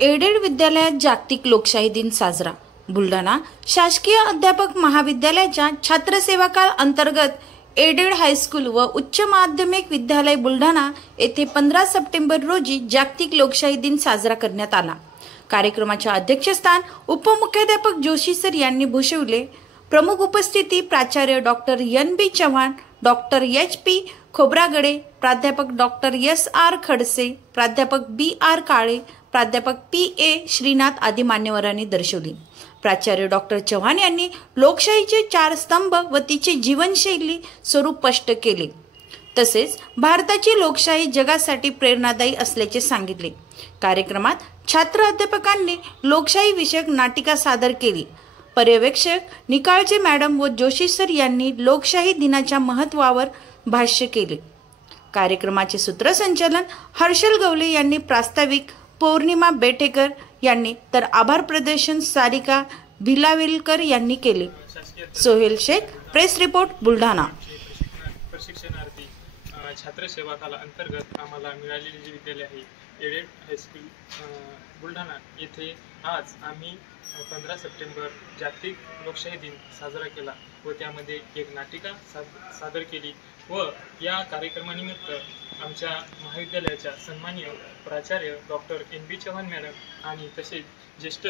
Aided विद्यालयात जागतिक लोकशाही दिन साजरा. बुलढाणा शासकीय अध्यापक महाविद्यालयाच्या छात्रसेवा अंतर्गत एडेड हायस्कूल व उच्च माध्यमिक विद्यालय बुलढाणा येथे 15 सप्टेंबर रोजी जागतिक लोकशाही दिन साजरा करण्यात आला. कार्यक्रमाच्या अध्यक्षस्थान उपमुख्याध्यापक जोशी सर यांनी भूषविले. प्रमुख उपस्थिती प्राचार्य doctor NB. Chavan, doctor HP. Khobragade, प्राध्यापक डॉक्टर एस.आर. खडसे, प्राध्यापक बी.आर. काळे, प्राध्यापक पी.ए. श्रीनाथ आदी मान्यवरांनी दर्शवली. प्राचार्य डॉक्टर चव्हाण यांनी लोकशाहीचे 4 स्तंभ व तिचे जीवनशैली स्वरूप स्पष्ट केले. तसेच भारताची लोकशाही जगासाठी प्रेरणादायी असल्याचे सांगितले. कार्यक्रमात छात्र अध्यापकांनी लोकशाही विषयक नाटिका सादर केली. पर्यवेक्षक निकाळजे मॅडम व जोशी सर यांनी लोकशाही दिनाच्या महत्त्वावर भाष्य केले. कार्यक्रमाचे सूत्रसंचालन हर्षल गवले यांनी, प्रास्ताविक पौर्णिमा बेटेकर यांनी, तर आभार प्रदर्शन सारिका भिलावेलकर यांनी केले. Sohel Shaikh, press report, Buldhana. प्रशिक्षणार्थी छात्र सेवा काला अंतर्गत आम्हाला मिळालेले जे विद्यालय आहे एडेड हायस्कूल बुलढाणा येथे आज आम्ही 15 सप्टेंबर जागतिक लोकशाही दिन साजरा केला व त्यामध्ये एक नाटिका सादर केली व या कार्यक्रमानिमित्त आमच्या महाविद्यालयाच्या सन्माननीय प्राचार्य डॉक्टर एन.बी. चव्हाण मॅडम आणि तसेच ज्येष्ठ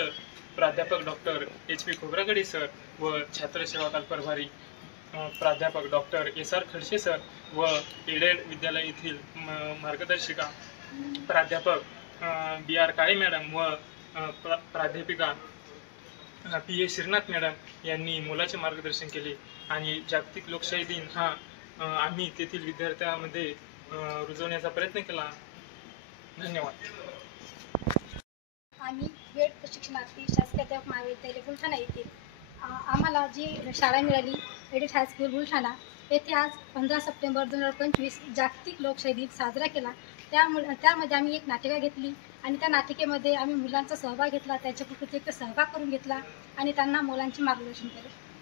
प्राध्यापक डॉक्टर एच.पी. खोब्रागडे सर व छात्रसेवा प्रभारी प्राध्यापक डॉक्टर एस.आर. खडसे सर व एडेड विद्यालय येथील मार्गदर्शिका प्राध्यापक बी.आर. काळे मॅडम व प्राध्यापिका पी.ए. श्रीनाथ मॅडम यांनी मुलाचे मार्गदर्शन केले आणि जागतिक लोकशाही दिन हा आम्ही तेथील विद्यार्थ्यांमध्ये रुजवण्याचा प्रयत्न केला. धन्यवाद. आम्ही वेळ प्रशिक्षणार्थी शासकीय अध्यापक महाविद्यालय बुलढाणा येथील आम्हाला जी शाळा मिळाली एडेड हायस्कूल बुलढाणा येथे आज 15 सप्टेंबर 2025 जागतिक लोकशाही दिन साजरा केला. त्यामध्ये आम्ही एक नाटिका घेतली आणि त्या नाटिकेमध्ये आम्ही मुलांचा सहभाग घेतला, त्यांच्या कृतीचा सहभाग करून घेतला आणि त्यांना मुलांचे मार्गदर्शन केले.